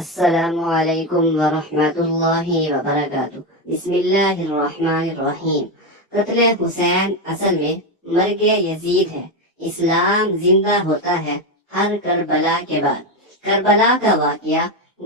السلام علیکم ورحمۃ اللہ وبرکاتہ۔ بسم اللہ الرحمن الرحیم۔ قتل حسین اصل میں مرگ یزید ہے۔ اسلام زندہ ہوتا ہے ہر کربلا کے بعد۔ کربلا کا واقعہ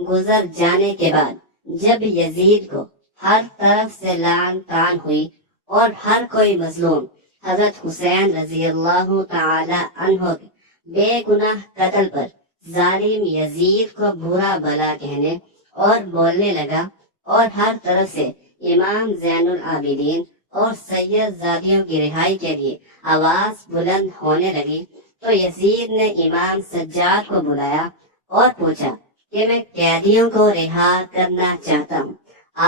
گزر جانے کے بعد جب یزید کو ہر طرف سے لعن طعن ہوئی اور ہر کوئی مظلوم حضرت حسین رضی اللہ تعالی عنہ کے بے گناہ قتل پر ظالم یزید کو برا بھلا کہنے اور بولنے لگا، اور ہر طرف سے امام زین العابدین اور سید زادیوں کی رہائی کے لیے آواز بلند ہونے لگی، تو یزید نے امام سجاد کو بلایا اور پوچھا کہ میں قیدیوں کو رہا کرنا چاہتا ہوں،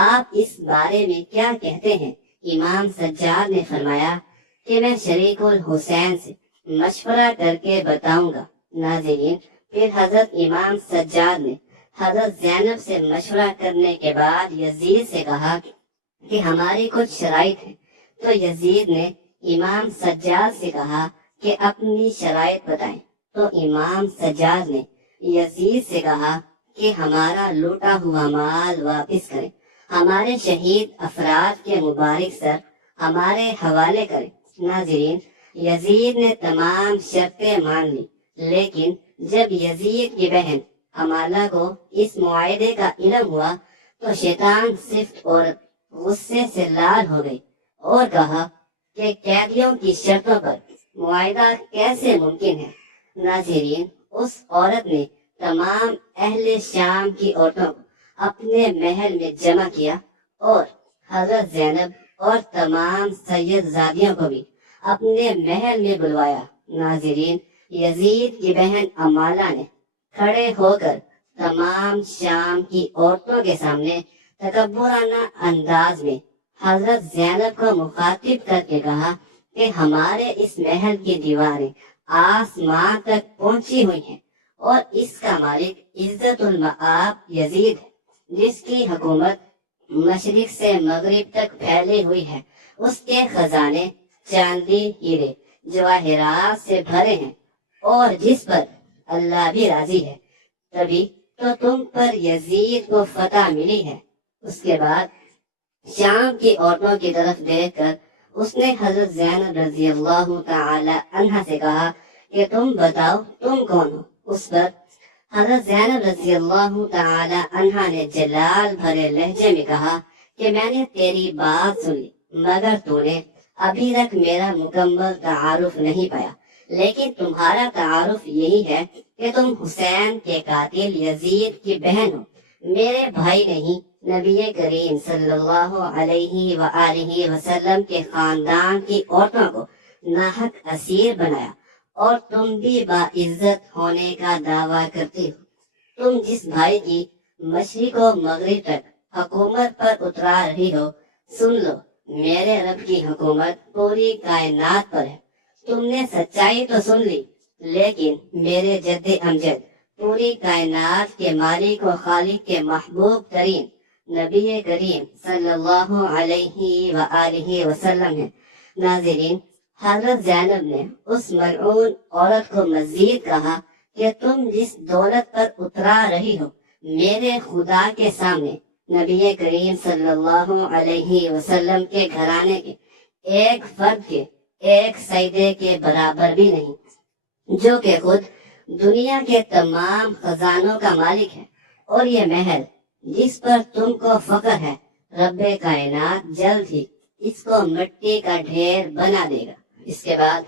آپ اس بارے میں کیا کہتے ہیں؟ امام سجاد نے فرمایا کہ میں شریک الحسین سے مشورہ کر کے بتاؤں گا۔ ناظرین، پھر حضرت امام سجاد نے حضرت زینب سے مشورہ کرنے کے بعد یزید سے کہا کہ ہماری کچھ شرائط ہیں، تو یزید نے امام سجاد سے کہا کہ اپنی شرائط بتائیں، تو امام سجاد نے یزید سے کہا کہ ہمارا لوٹا ہوا مال واپس کریں، ہمارے شہید افراد کے مبارک سر ہمارے حوالے کریں۔ ناظرین، یزید نے تمام شرطیں مان لی، لیکن جب یزید کی بہن حمالہ کو اس معاہدے کا علم ہوا تو شیطان صفت اور غصے سے لال ہو گئی اور کہا کہ قیدیوں کی شرطوں پر معاہدہ کیسے ممکن ہے؟ ناظرین، اس عورت نے تمام اہل شام کی عورتوں کو اپنے محل میں جمع کیا اور حضرت زینب اور تمام سید زادیوں کو بھی اپنے محل میں بلوایا۔ ناظرین، یزید کی بہن امالہ نے کھڑے ہو کر تمام شام کی عورتوں کے سامنے تکبرانہ انداز میں حضرت زینب کو مخاطب کر کے کہا کہ ہمارے اس محل کی دیواریں آسمان تک پہنچی ہوئی ہیں اور اس کا مالک عزت المآب یزید ہے، جس کی حکومت مشرق سے مغرب تک پھیلی ہوئی ہے، اس کے خزانے چاندی ہیرے جواہرات سے بھرے ہیں اور جس پر اللہ بھی راضی ہے، تبھی تو تم پر یزید کو فتح ملی ہے۔ اس کے بعد شام کی عورتوں کی طرف دیکھ کر اس نے حضرت زینب رضی اللہ تعالی عنہا سے کہا کہ تم بتاؤ تم کون ہو؟ اس پر حضرت زینب رضی اللہ تعالی عنہا نے جلال بھرے لہجے میں کہا کہ میں نے تیری بات سن لی، مگر تو نے ابھی تک میرا مکمل تعارف نہیں پایا، لیکن تمہارا تعارف یہی ہے کہ تم حسین کے قاتل یزید کی بہن ہو، میرے بھائی نہیں، نبی کریم صلی اللہ علیہ وآلہ وسلم کے خاندان کی عورتوں کو ناحق اسیر بنایا، اور تم بھی باعزت ہونے کا دعویٰ کرتی ہو۔ تم جس بھائی کی مشرق و مغرب تک حکومت پر اترا رہی ہو، سن لو، میرے رب کی حکومت پوری کائنات پر ہے۔ تم نے سچائی تو سن لی، لیکن میرے جد امجد پوری کائنات کے مالک و خالق کے محبوب ترین نبی کریم صلی اللہ علیہ وآلہ وسلم ہے۔ ناظرین، حضرت زینب نے اس ملعون عورت کو مزید کہا کہ تم جس دولت پر اترا رہی ہو، میرے خدا کے سامنے نبی کریم صلی اللہ علیہ وسلم کے گھرانے کے ایک فرد کے ایک سجدے کے برابر بھی نہیں، جو کہ خود دنیا کے تمام خزانوں کا مالک ہے، اور یہ محل جس پر تم کو فخر ہے، رب کائنات جلد ہی اس کو مٹی کا ڈھیر بنا دے گا۔ اس کے بعد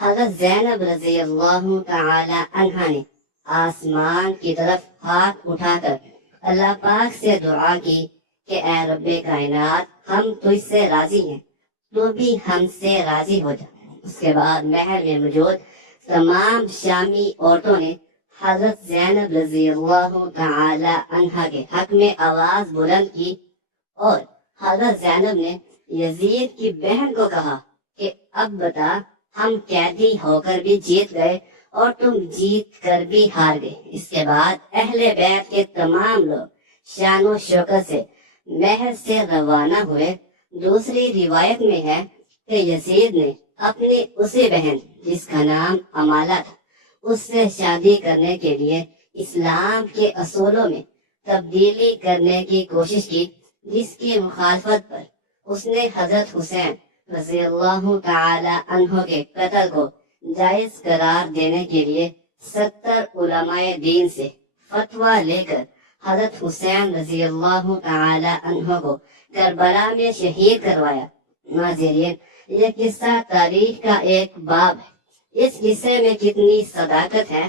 حضرت زینب رضی اللہ تعالی عنہا نے آسمان کی طرف ہاتھ اٹھا کر اللہ پاک سے دعا کی کہ اے رب کائنات، ہم تجھ سے راضی ہیں، تو بھی ہم سے راضی ہو جا۔ اس کے بعد محل میں موجود تمام شامی عورتوں نے حضرت زینب رضی اللہ تعالی عنہا کے حق میں آواز بلند کی، اور حضرت زینب نے یزید کی بہن کو کہا کہ اب بتا، ہم قیدی ہو کر بھی جیت گئے اور تم جیت کر بھی ہار گئے۔ اس کے بعد اہل بیت کے تمام لوگ شان و شوکت سے محل سے روانہ ہوئے۔ دوسری روایت میں ہے کہ یزید نے اپنی اسی بہن جس کا نام امالہ تھا، اس سے شادی کرنے کے لیے اسلام کے اصولوں میں تبدیلی کرنے کی کوشش کی، جس کی مخالفت پر اس نے حضرت حسین رضی اللہ تعالی عنہ کے قتل کو جائز قرار دینے کے لیے 70 علماء دین سے فتویٰ لے کر حضرت حسین رضی اللہ تعالی عنہ کو کربلا میں شہید کروایا۔ ناظرین، یہ قصہ تاریخ کا ایک باب ہے۔ اس قصے میں کتنی صداقت ہے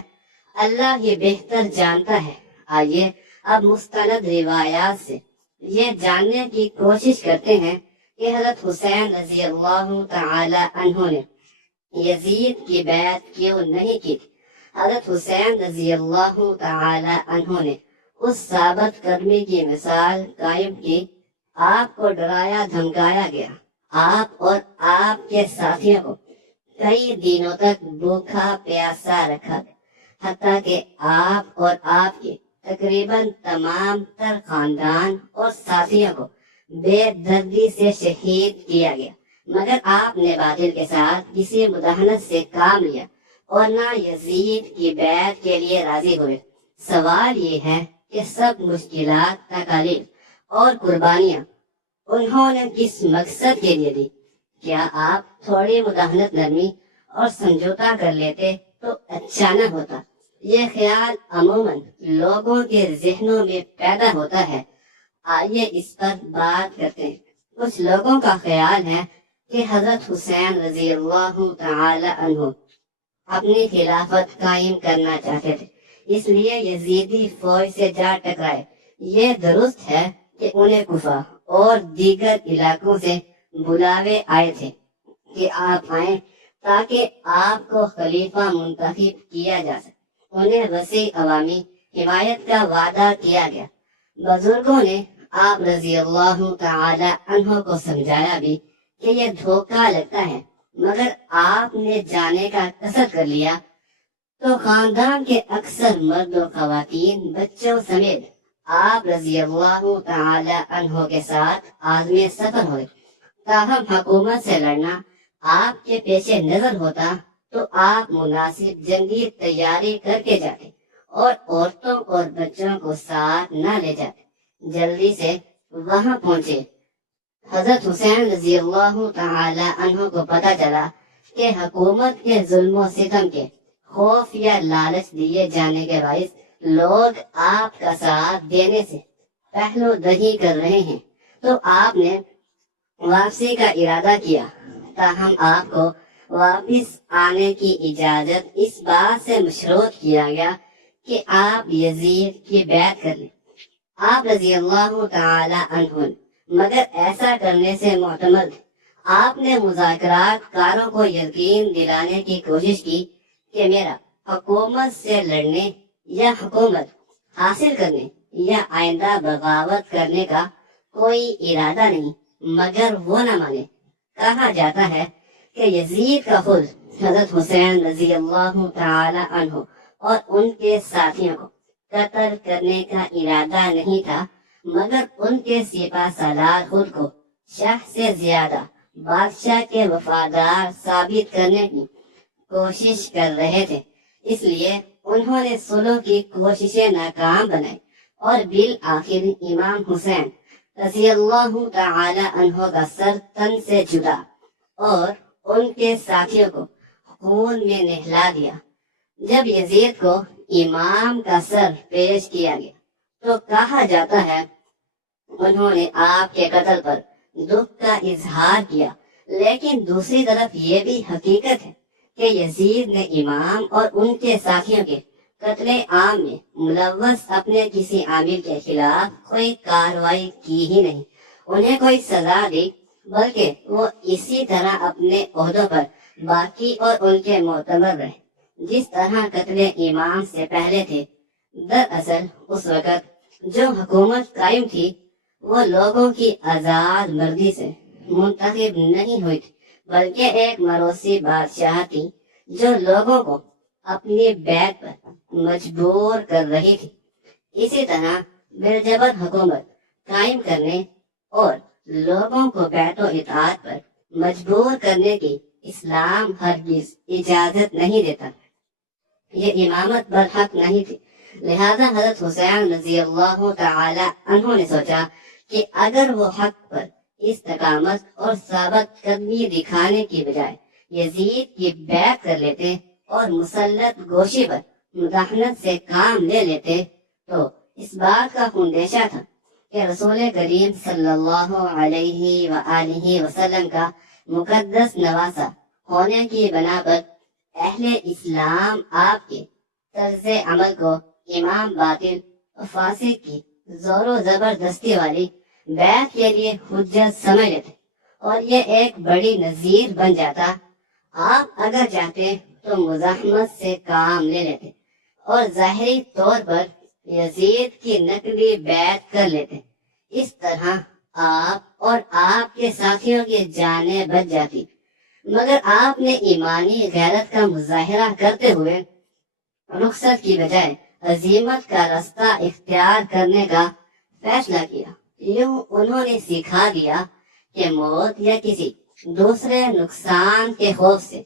اللہ یہ بہتر جانتا ہے۔ آئیے اب مستند روایات سے یہ جاننے کی کوشش کرتے ہیں کہ حضرت حسین رضی اللہ تعالی عنہ نے یزید کی بیعت کیوں نہیں کی تھی۔ حضرت حسین رضی اللہ تعالی عنہ نے اس ثابت قدمی کی مثال قائم کی۔ آپ کو ڈرایا دھمکایا گیا، آپ اور آپ کے ساتھیوں کو کئی دنوں تک بھوکا پیاسا رکھا گیا، حتیٰ کہ آپ اور آپ کے تقریباً تمام تر خاندان اور ساتھیوں کو بے دردی سے شہید کیا گیا، مگر آپ نے باطل کے ساتھ کسی مداہنت سے کام لیا اور نہ یزید کی بیعت کے لیے راضی ہوئے۔ سوال یہ ہے کہ سب مشکلات، تکالیف اور قربانیاں انہوں نے کس مقصد کے لیے دی؟ کیا آپ تھوڑی مداہنت، نرمی اور سمجھوتا کر لیتے تو اچھا نہ ہوتا؟ یہ خیال عموماً لوگوں کے ذہنوں میں پیدا ہوتا ہے۔ آئیے اس پر بات کرتے ہیں۔ کچھ لوگوں کا خیال ہے کہ حضرت حسین رضی اللہ تعالی عنہ اپنی خلافت قائم کرنا چاہتے تھے، اس لیے یزیدی فوج سے جا ٹکرائے۔ یہ درست ہے کہ انہیں کوفہ اور دیگر علاقوں سے بلاوے آئے تھے کہ آپ آئیں تاکہ آپ کو خلیفہ منتخب کیا جا سکے۔ انہیں وسیع عوامی حمایت کا وعدہ کیا گیا۔ بزرگوں نے آپ رضی اللہ تعالی عنہ کو سمجھایا بھی کہ یہ دھوکہ لگتا ہے، مگر آپ نے جانے کا قصد کر لیا تو خاندان کے اکثر مرد و خواتین، بچوں سمیت آپ رضی اللہ تعالی عنہ کے ساتھ عازم سفر ہوئے۔ تاہم حکومت سے لڑنا آپ کے پیش نظر ہوتا تو آپ مناسب جنگی تیاری کر کے جاتے اور عورتوں اور بچوں کو ساتھ نہ لے جاتے۔ جلدی سے وہاں پہنچے۔ حضرت حسین رضی اللہ تعالی عنہ کو پتہ چلا کہ حکومت کے ظلم و ستم کے خوف یا لالچ دیے جانے کے باعث لوگ آپ کا ساتھ دینے سے پہلو دہی کر رہے ہیں، تو آپ نے واپسی کا ارادہ کیا۔ تاہم آپ کو واپس آنے کی اجازت اس بات سے مشروط کیا گیا کہ آپ یزید کی بیعت کر لیں۔ آپ رضی اللہ تعالی عنہ مگر ایسا کرنے سے معتمد تھے۔ آپ نے مذاکرات کاروں کو یقین دلانے کی کوشش کی کہ میرا حکومت سے لڑنے یا حکومت حاصل کرنے یا آئندہ بغاوت کرنے کا کوئی ارادہ نہیں، مگر وہ نہ مانے۔ کہا جاتا ہے کہ یزید کا خود حضرت حسین رضی اللہ تعالی عنہ اور ان کے ساتھیوں کو قتل کرنے کا ارادہ نہیں تھا، مگر ان کے سپہ سالار خود کو شاہ سے زیادہ بادشاہ کے وفادار ثابت کرنے کی کوشش کر رہے تھے۔ اس لیے انہوں نے صلح کی کوششیں ناکام بنائی اور بالآخر امام حسین رضی اللہ تعالی عنہ کا سر تن سے جدا اور ان کے ساتھیوں کو خون میں نہلا دیا۔ جب یزید کو امام کا سر پیش کیا گیا تو کہا جاتا ہے انہوں نے آپ کے قتل پر دکھ کا اظہار کیا، لیکن دوسری طرف یہ بھی حقیقت ہے کہ یزید نے امام اور ان کے ساتھیوں کے قتل عام میں ملوث اپنے کسی عامل کے خلاف کوئی کارروائی کی ہی نہیں، انہیں کوئی سزا دی، بلکہ وہ اسی طرح اپنے عہدوں پر باقی اور ان کے معتبر رہے جس طرح قتل امام سے پہلے تھے۔ دراصل اس وقت جو حکومت قائم تھی وہ لوگوں کی آزاد مرضی سے منتخب نہیں ہوئی تھی، بلکہ ایک مروسی بادشاہ تھی جو لوگوں کو اپنی بیعت پر مجبور کر رہی تھی۔ اسی طرح بالجبر حکومت قائم کرنے اور لوگوں کو بیعت و اطاعت پر مجبور کرنے کی اسلام ہرگز اجازت نہیں دیتا۔ یہ امامت برحق نہیں تھی، لہذا حضرت حسین رضی اللہ تعالی عنہ نے سوچا کہ اگر وہ حق پر استقامت اور ثابت قدمی دکھانے کی بجائے یزید کی بیعت کر لیتے اور مسلط گوشی پر مداحنت سے کام لے لیتے تو اس بات کا اندیشہ تھا کہ رسول کریم صلی اللہ علیہ وآلہ وسلم کا مقدس نواسا ہونے کی بنا پر اہل اسلام آپ کے طرز عمل کو امام باطل اور فاسق کی زور و زبردستی والی بیعت کے لیے حجت سمجھ لیتے اور یہ ایک بڑی نظیر بن جاتا۔ آپ اگر چاہتے تو مزاحمت سے کام لے لیتے اور ظاہری طور پر یزید کی نقلی بیعت کر لیتے۔ اس طرح آپ اور آپ کے ساتھیوں کی جانیں بچ جاتی، مگر آپ نے ایمانی غیرت کا مظاہرہ کرتے ہوئے رخصت کی بجائے عزیمت کا رستہ اختیار کرنے کا فیصلہ کیا۔ یوں انہوں نے سکھا دیا کہ موت یا کسی دوسرے نقصان کے خوف سے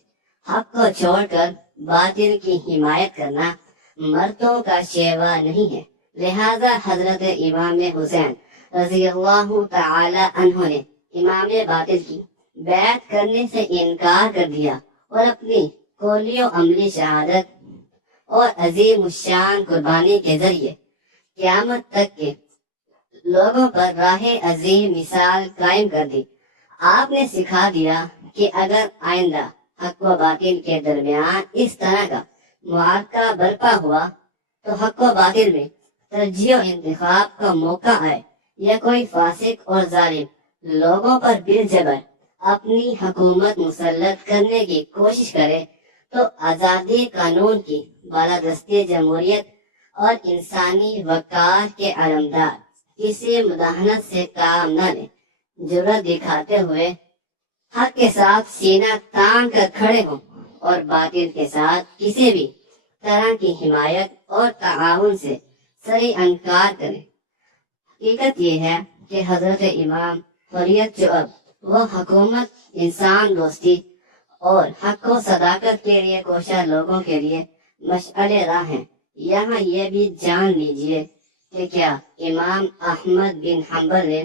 حق کو چھوڑ کر باطل کی حمایت کرنا مردوں کا شیوا نہیں ہے۔ لہذا حضرت امام حسین رضی اللہ تعالی عنہ نے امام باطل کی بیعت کرنے سے انکار کر دیا اور اپنی قولی و عملی شہادت اور عظیم الشان قربانی کے ذریعے قیامت تک کے لوگوں پر راہ عظیم مثال قائم کر دی۔ آپ نے سکھا دیا کہ اگر آئندہ حق و باطل کے درمیان اس طرح کا معرکہ برپا ہوا تو حق و باطل میں ترجیح و انتخاب کا موقع آئے یا کوئی فاسق اور ظالم لوگوں پر بالجبر اپنی حکومت مسلط کرنے کی کوشش کرے تو آزادی قانون کی بالادستی جمہوریت اور انسانی وقار کے علمدار کسی مداحنت سے کام نہ لیں، جرأت دکھاتے ہوئے حق کے ساتھ سینہ تان کر کھڑے ہوں اور باطل کے ساتھ کسی بھی طرح کی حمایت اور تعاون سے سری انکار کریں۔ حقیقت یہ ہے کہ حضرت امام حریت جو اب وہ حکومت انسان دوستی اور حق و صداقت کے لیے کوشاں لوگوں کے لیے مشعل راہ ہیں۔ یہاں یہ بھی جان لیجئے کہ کیا امام احمد بن حنبل نے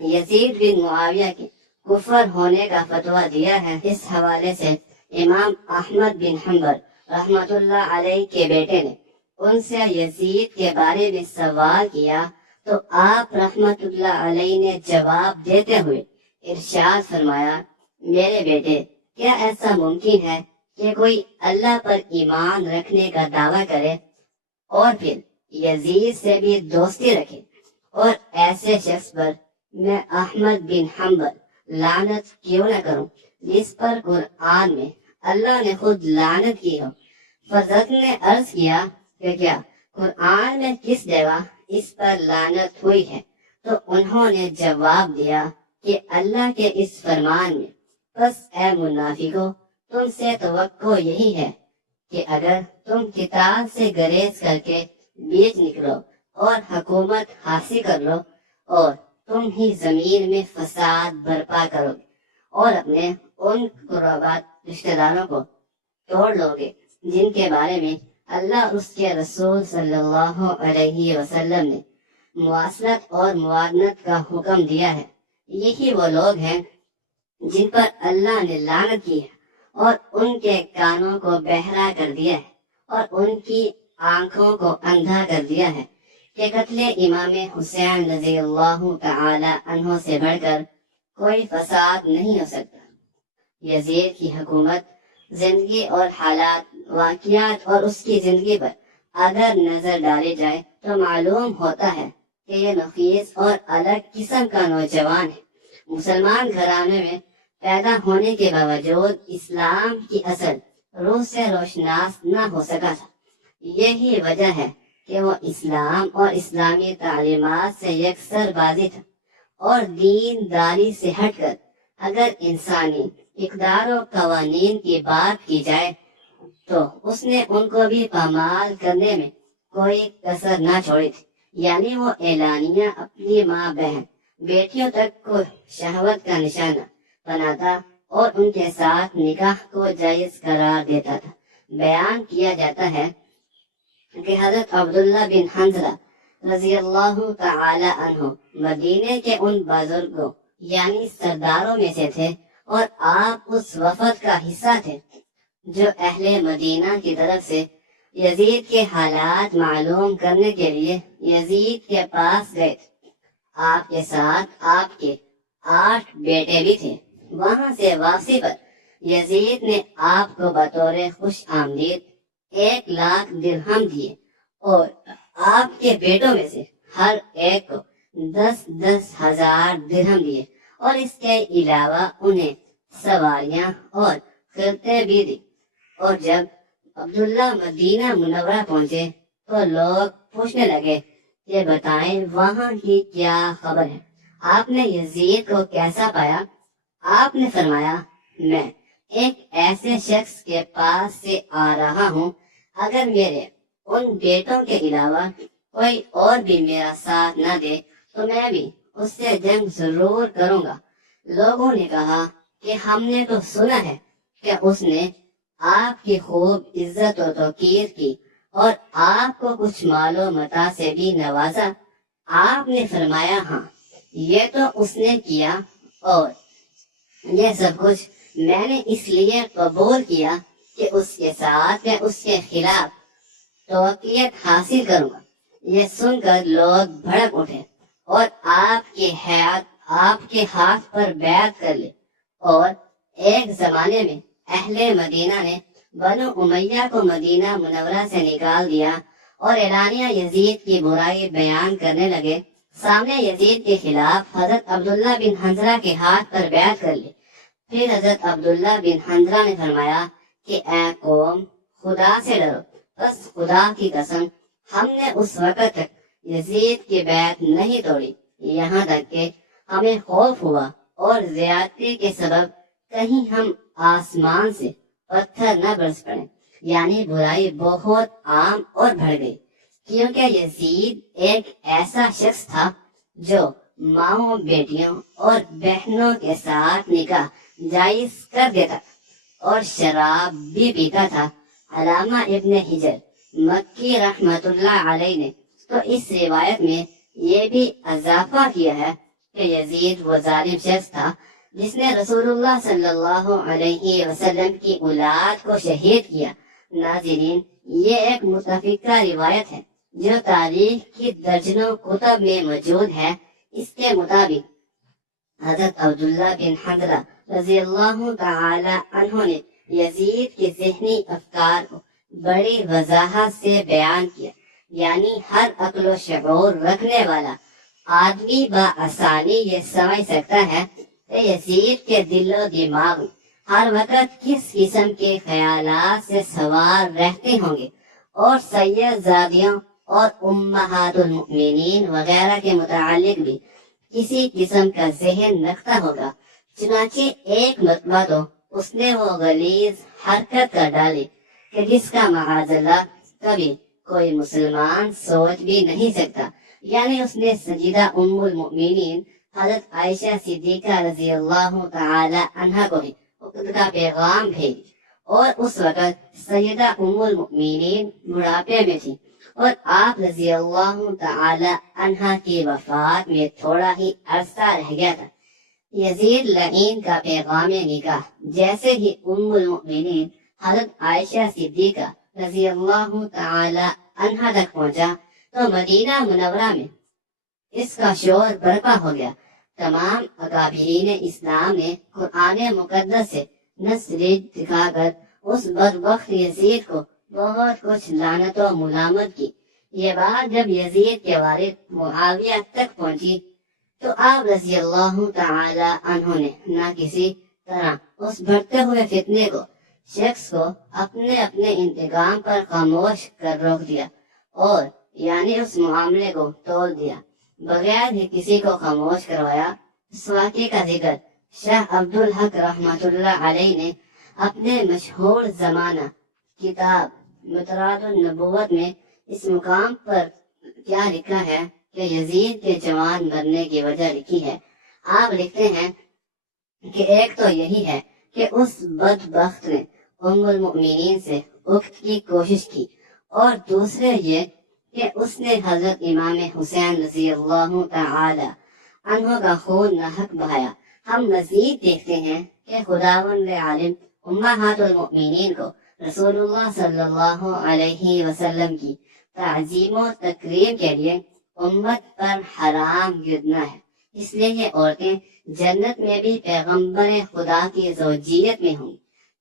یزید بن معاویہ کے کفر ہونے کا فتویٰ دیا ہے؟ اس حوالے سے امام احمد بن حنبل رحمت اللہ علیہ کے بیٹے نے ان سے یزید کے بارے میں سوال کیا تو آپ رحمت اللہ علیہ نے جواب دیتے ہوئے ارشاد فرمایا، میرے بیٹے، کیا ایسا ممکن ہے کہ کوئی اللہ پر ایمان رکھنے کا دعویٰ کرے اور پھر یزید سے بھی دوستی رکھے؟ اور ایسے شخص پر میں احمد بن حنبل لعنت کیوں نہ کروں جس پر قرآن میں اللہ نے خود لعنت کی ہو؟ فرزند نے عرض کیا کہ کیا قرآن میں کس جگہ اس پر لعنت ہوئی ہے؟ تو انہوں نے جواب دیا کہ اللہ کے اس فرمان میں، بس اے منافقو، تم سے توقع یہی ہے کہ اگر تم کتاب سے گریز کر کے بیچ نکلو اور حکومت حاصل کر لو اور تم ہی زمین میں فساد برپا کرو گے اور اپنے ان قربات رشتہ داروں کو توڑ لو گے جن کے بارے میں اللہ اور اس کے رسول صلی اللہ علیہ وسلم نے مواصلت اور موادنت کا حکم دیا ہے، یہی وہ لوگ ہیں جن پر اللہ نے لعنت کی ہے اور ان کے کانوں کو بہرا کر دیا ہے اور ان کی آنکھوں کو اندھا کر دیا ہے کہ قتل امام حسین رضی اللہ تعالی عنہ سے بڑھ کر کوئی فساد نہیں ہو سکتا۔ یزید کی حکومت، زندگی اور حالات، واقعات اور اس کی زندگی پر اگر نظر ڈالی جائے تو معلوم ہوتا ہے کہ یہ نفیس اور الگ قسم کا نوجوان ہے۔ مسلمان گھرانے میں پیدا ہونے کے باوجود اسلام کی اصل روح سے روشناس نہ ہو سکا تھا۔ یہی وجہ ہے کہ وہ اسلام اور اسلامی تعلیمات سے یکسر بازی تھا اور دین داری سے ہٹ کر اگر انسانی اقدار و قوانین کی بات کی جائے تو اس نے ان کو بھی پامال کرنے میں کوئی کسر نہ چھوڑی تھی۔ یعنی وہ اعلانیہ اپنی ماں، بہن، بیٹیوں تک کو شہوت کا نشانہ بناتا اور ان کے ساتھ نکاح کو جائز قرار دیتا تھا۔ بیان کیا جاتا ہے کہ حضرت عبداللہ بن حنظلہ رضی اللہ تعالی عنہ مدینے کے ان بزرگوں یعنی سرداروں میں سے تھے، اور آپ اس وفد کا حصہ تھے جو اہل مدینہ کی طرف سے یزید کے حالات معلوم کرنے کے لیے یزید کے پاس گئے تھے۔ آپ کے ساتھ آپ کے 8 بیٹے بھی تھے۔ وہاں سے واپسی پر یزید نے آپ کو بطور خوش آمدید 1,00,000 درہم دیے، اور آپ کے بیٹوں میں سے ہر ایک کو 10,000 درہم دیے، اور اس کے علاوہ انہیں سواریاں اور خلعتیں بھی دی۔ اور جب عبداللہ مدینہ منورہ پہنچے تو لوگ پوچھنے لگے کہ بتائیں وہاں کی کیا خبر ہے، آپ نے یزید کو کیسا پایا؟ آپ نے فرمایا، میں ایک ایسے شخص کے پاس سے آ رہا ہوں، اگر میرے ان بیٹوں کے علاوہ کوئی اور بھی میرا ساتھ نہ دے تو میں بھی اس سے جنگ ضرور کروں گا۔ لوگوں نے کہا کہ ہم نے تو سنا ہے کہ اس نے آپ کی خوب عزت و توقیر کی اور آپ کو کچھ مال و متاع سے بھی نوازا۔ آپ نے فرمایا، ہاں یہ تو اس نے کیا، اور یہ سب کچھ میں نے اس لیے قبول کیا کہ اس کے ساتھ میں اس کے خلاف توقیت حاصل کروں گا۔ یہ سن کر لوگ بھڑک اٹھے اور آپ کے ہاتھ پر بیعت کر لی، اور ایک زمانے میں اہل مدینہ نے بنو امیہ کو مدینہ منورہ سے نکال دیا اور اعلانیہ یزید کی برائی بیان کرنے لگے۔ سامنے یزید کے خلاف حضرت عبداللہ بن حنظلہ کے ہاتھ پر بیعت کر لی۔ پھر حضرت عبداللہ بن حنظلہ نے فرمایا کہ اے قوم، خدا سے ڈرو۔ بس خدا کی قسم، ہم نے اس وقت تک یزید کی بیعت نہیں توڑی، یہاں تک کہ ہمیں خوف ہوا اور زیادتی کے سبب کہیں ہم آسمان سے پتھر نہ برس پڑے، یعنی برائی بہت عام اور بڑھ گئی، کیونکہ یزید ایک ایسا شخص تھا جو ماؤں، بیٹیوں اور بہنوں کے ساتھ نکاح جائز کر دیتا اور شراب بھی پیتا تھا۔ علامہ ابن حجر مکی رحمت اللہ علیہ نے تو اس روایت میں یہ بھی اضافہ کیا ہے کہ یزید وہ ظالم شخص تھا جس نے رسول اللہ صلی اللہ علیہ وسلم کی اولاد کو شہید کیا۔ ناظرین، یہ ایک متفقہ روایت ہے جو تاریخ کی درجنوں کتب میں موجود ہے۔ اس کے مطابق حضرت عبداللہ بن حنظلہ رضی اللہ تعالی عنہ نے یزید کے ذہنی افکار کو بڑی وضاحت سے بیان کیا، یعنی ہر عقل و شعور رکھنے والا آدمی بآسانی یہ سمجھ سکتا ہے کہ یزید کے دل و دماغ میں ہر وقت کس قسم کے خیالات سے سوار رہتے ہوں گے، اور سید زادیوں اور امہات المؤمنین وغیرہ کے متعلق بھی کسی قسم کا ذہن رکھتا ہوگا۔ چنانچہ ایک مرتبہ تو اس نے وہ غلیظ حرکت کر ڈالی کہ جس کا معاذ اللہ کبھی کوئی مسلمان سوچ بھی نہیں سکتا، یعنی اس نے سیدہ ام المؤمنین حضرت عائشہ صدیقہ رضی اللہ تعالی عنہا کو ہی خود کا پیغام بھیج، اور اس وقت سیدہ ام المؤمنین بڑھاپے میں تھی اور آپ رضی اللہ تعالی عنہا کی وفات میں تھوڑا ہی عرصہ رہ گیا تھا۔ یزید لعین کا پیغام نکاح جیسے ہی ام المؤمنین حضرت عائشہ صدیقہ رضی اللہ تعالی عنہا تک پہنچا تو مدینہ منورہ میں اس کا شور برپا ہو گیا۔ تمام اکابرین اسلام نے قرآن مقدس سے نصر دکھا کر اس بدبخت یزید کو بہت کچھ لعنت و ملامت کی۔ یہ بات جب یزید کے والد معاویہ تک پہنچی تو آپ رضی اللہ تعالی عنہ نے نہ کسی طرح اس بڑھتے ہوئے فتنے کو شخص کو اپنے انتقام پر خاموش کر روک دیا، اور یعنی اس معاملے کو تول دیا بغیر ہی کسی کو خاموش کروایا۔ اس واقعے کا ذکر شاہ عبد الحق رحمت اللہ علیہ نے اپنے مشہور زمانہ کتاب مطراد النبوت میں اس مقام پر کیا لکھا ہے کہ یزید کے جوان مرنے کی وجہ لکھی ہے۔ آپ لکھتے ہیں کہ ایک تو یہی ہے کہ اس بدبخت نے ام المؤمنین سے اخت کی کوشش کی اور دوسرے یہ کہ اس نے حضرت امام حسین رضی اللہ تعالی عنہ کا خون نہ حق بہایا۔ ہم مزید دیکھتے ہیں کہ خداوند عالم امہات المؤمنین کو رسول اللہ صلی اللہ علیہ وسلم کی تعظیم و تکریم کے لیے امت پر حرام گردنا ہے، اس لیے یہ عورتیں جنت میں بھی پیغمبر خدا کی زوجیت میں ہوں۔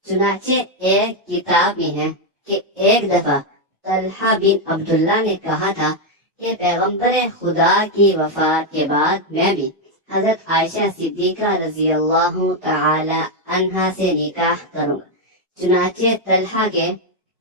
چنانچہ ایک کتاب میں ہے کہ ایک دفعہ طلحہ بن عبداللہ نے کہا تھا کہ پیغمبر خدا کی وفات کے بعد میں بھی حضرت عائشہ صدیقہ رضی اللہ تعالی عنہا سے نکاح کروں گا۔ چنانچہ طلحہ کے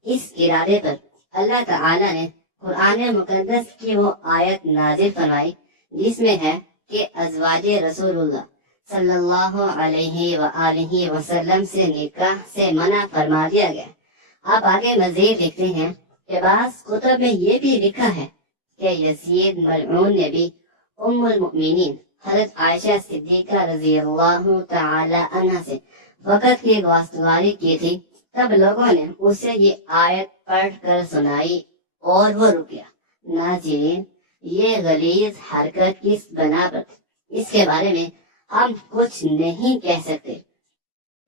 اس ارادے پر اللہ تعالی نے قرآن مقدس کی وہ آیت نازل فرمائی جس میں ہے کہ ازواج رسول اللہ صلی اللہ علیہ وآلہ وسلم سے نکاح سے منع فرما دیا گیا۔ آپ آگے مزید لکھتے ہیں کہ بعض کتب میں یہ بھی لکھا ہے کہ یزید ملعون نے بھی ام المؤمنین حضرت عائشہ صدیقہ رضی اللہ تعالی عنہ سے وقت کی گواستگاری کی تھی، تب لوگوں نے اسے یہ آیت پڑھ کر سنائی اور وہ رک گیا۔ ناظرین، یہ غلیظ حرکت کس بنا پر تھی، اس کے بارے میں ہم کچھ نہیں کہہ سکتے،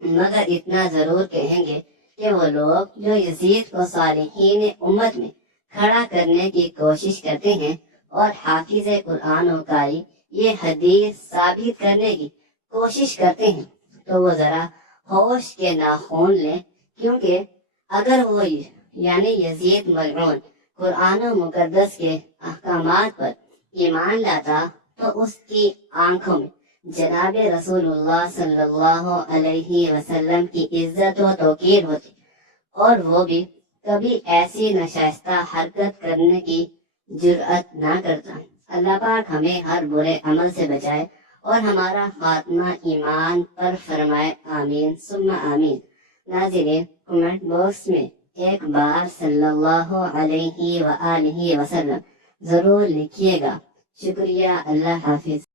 مگر اتنا ضرور کہیں گے کہ وہ لوگ جو یزید کو صالحین امت میں کھڑا کرنے کی کوشش کرتے ہیں اور حافظ قرآن و قاری یہ حدیث ثابت کرنے کی کوشش کرتے ہیں، تو وہ ذرا ہوش کے ناخون لیں، کیونکہ اگر وہ یعنی یزید ملعون قرآن و مقدس کے احکامات پر ایمان لاتا تو اس کی آنکھوں میں جناب رسول اللہ صلی اللہ علیہ وسلم کی عزت و توقیر ہوتی، اور وہ بھی کبھی ایسی ناشائستہ حرکت کرنے کی جرأت نہ کرتا۔ اللہ پاک ہمیں ہر برے عمل سے بچائے اور ہمارا خاتمہ ایمان پر فرمائے، آمین ثم آمین۔ ناظرین، کمنٹ باکس میں ایک بار صلی اللہ علیہ وآلہ وسلم ضرور لکھیے گا۔ شکریہ، اللہ حافظ۔